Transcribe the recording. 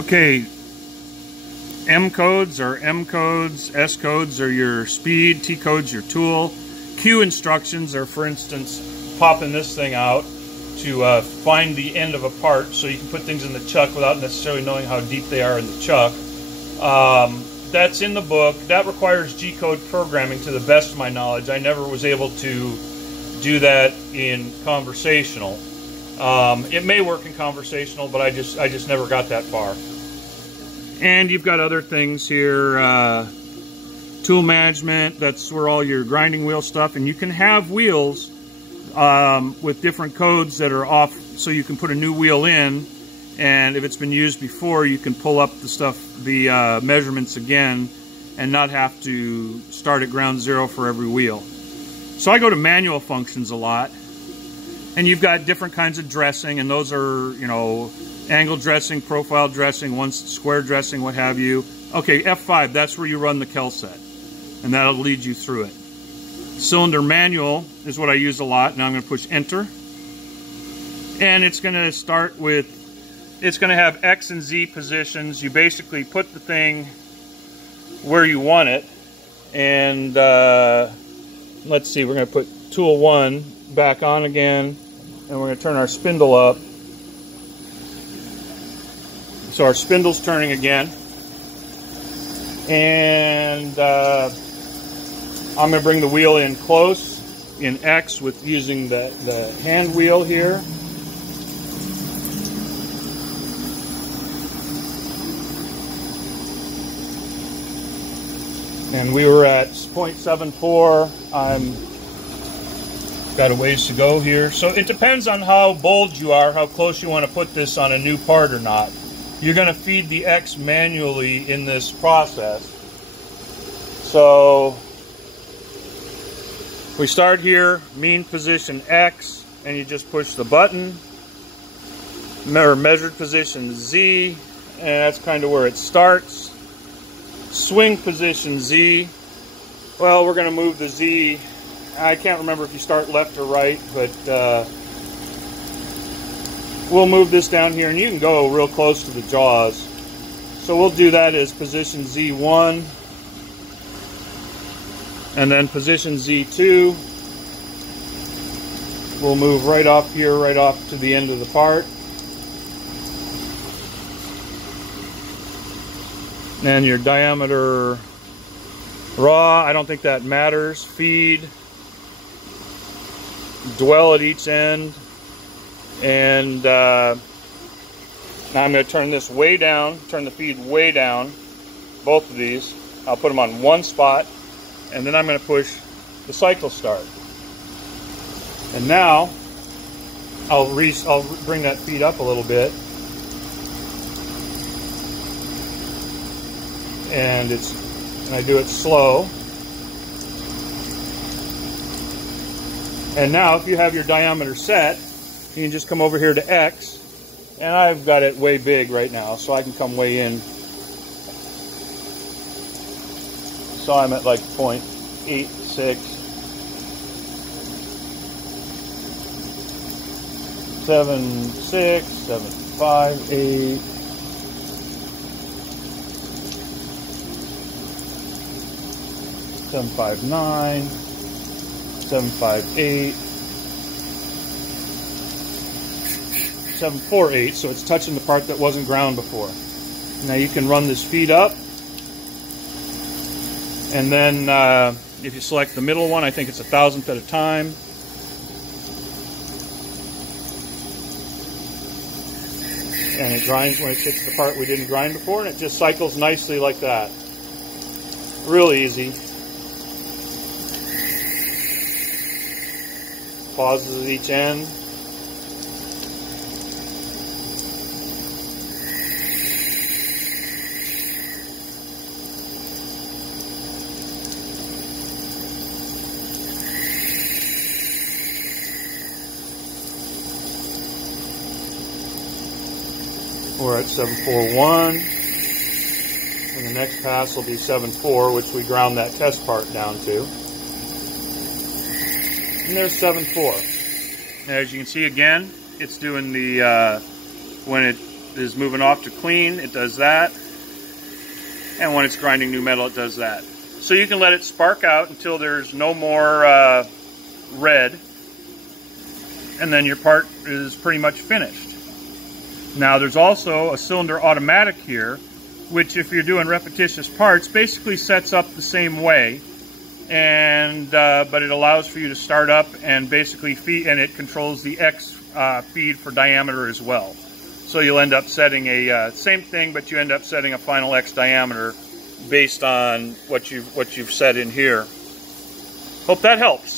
Okay, M codes are M codes, S codes are your speed, T codes your tool. Q instructions are, for instance, popping this thing out to find the end of a part so you can put things in the chuck without necessarily knowing how deep they are in the chuck. That's in the book. That requires G-code programming to the best of my knowledge. I never was able to do that in conversational. It may work in conversational, but I just never got that far. And you've got other things here, tool management, that's where all your grinding wheel stuff, and you can have wheels with different codes that are off, so you can put a new wheel in, and if it's been used before, you can pull up the stuff, the measurements again, and not have to start at ground zero for every wheel. So I go to manual functions a lot, and you've got different kinds of dressing, and those are, you know, angle dressing, profile dressing, square dressing, what have you. Okay, F5, that's where you run the Kel set, and that'll lead you through it. Cylinder manual is what I use a lot. Now I'm going to push enter, and it's going to start with, it's going to have X and Z positions. You basically put the thing where you want it, and let's see, we're going to put tool 1 back on again, and we're going to turn our spindle up. So our spindle's turning again, and I'm going to bring the wheel in close in X with using the hand wheel here. And we were at 0.74. I'm got a ways to go here. So it depends on how bold you are, how close you want to put this on a new part or not. You're going to feed the X manually in this process. So we start here, mean position X, and you just push the button. Measured position Z, and that's kind of where it starts. Swing position Z. Well, we're going to move the Z. I can't remember if you start left or right, but we'll move this down here, and you can go real close to the jaws. So we'll do that as position Z1, and then position Z2. We'll move right off here, right off to the end of the part. And your diameter raw, I don't think that matters. Feed, dwell at each end. And now I'm going to turn this way down, turn the feed way down, both of these. I'll put them on one spot, and then I'm going to push the cycle start. And now I'll bring that feed up a little bit, and I do it slow. And now if you have your diameter set, you can just come over here to X, and I've got it way big right now, so I can come way in. So I'm at like 0.86, 7.6, 7.58, 7.59, 7.58, 7.48, so it's touching the part that wasn't ground before. Now you can run this feed up, and then if you select the middle one, I think it's 1,000th at a time. And it grinds when it hits the part we didn't grind before, and it just cycles nicely like that. Real easy. Pauses at each end. We're at 7.41, and the next pass will be 7.4, which we ground that test part down to. And there's 7.4. As you can see again, it's doing the, when is moving off to clean, it does that. And when it's grinding new metal, it does that. So you can let it spark out until there's no more red, and then your part is pretty much finished. Now there's also a cylinder automatic here, which if you're doing repetitious parts, basically sets up the same way, and but it allows for you to start up and basically feed, and it controls the X feed for diameter as well. So you'll end up setting a same thing, but you end up setting a final X diameter based on what you've set in here. Hope that helps.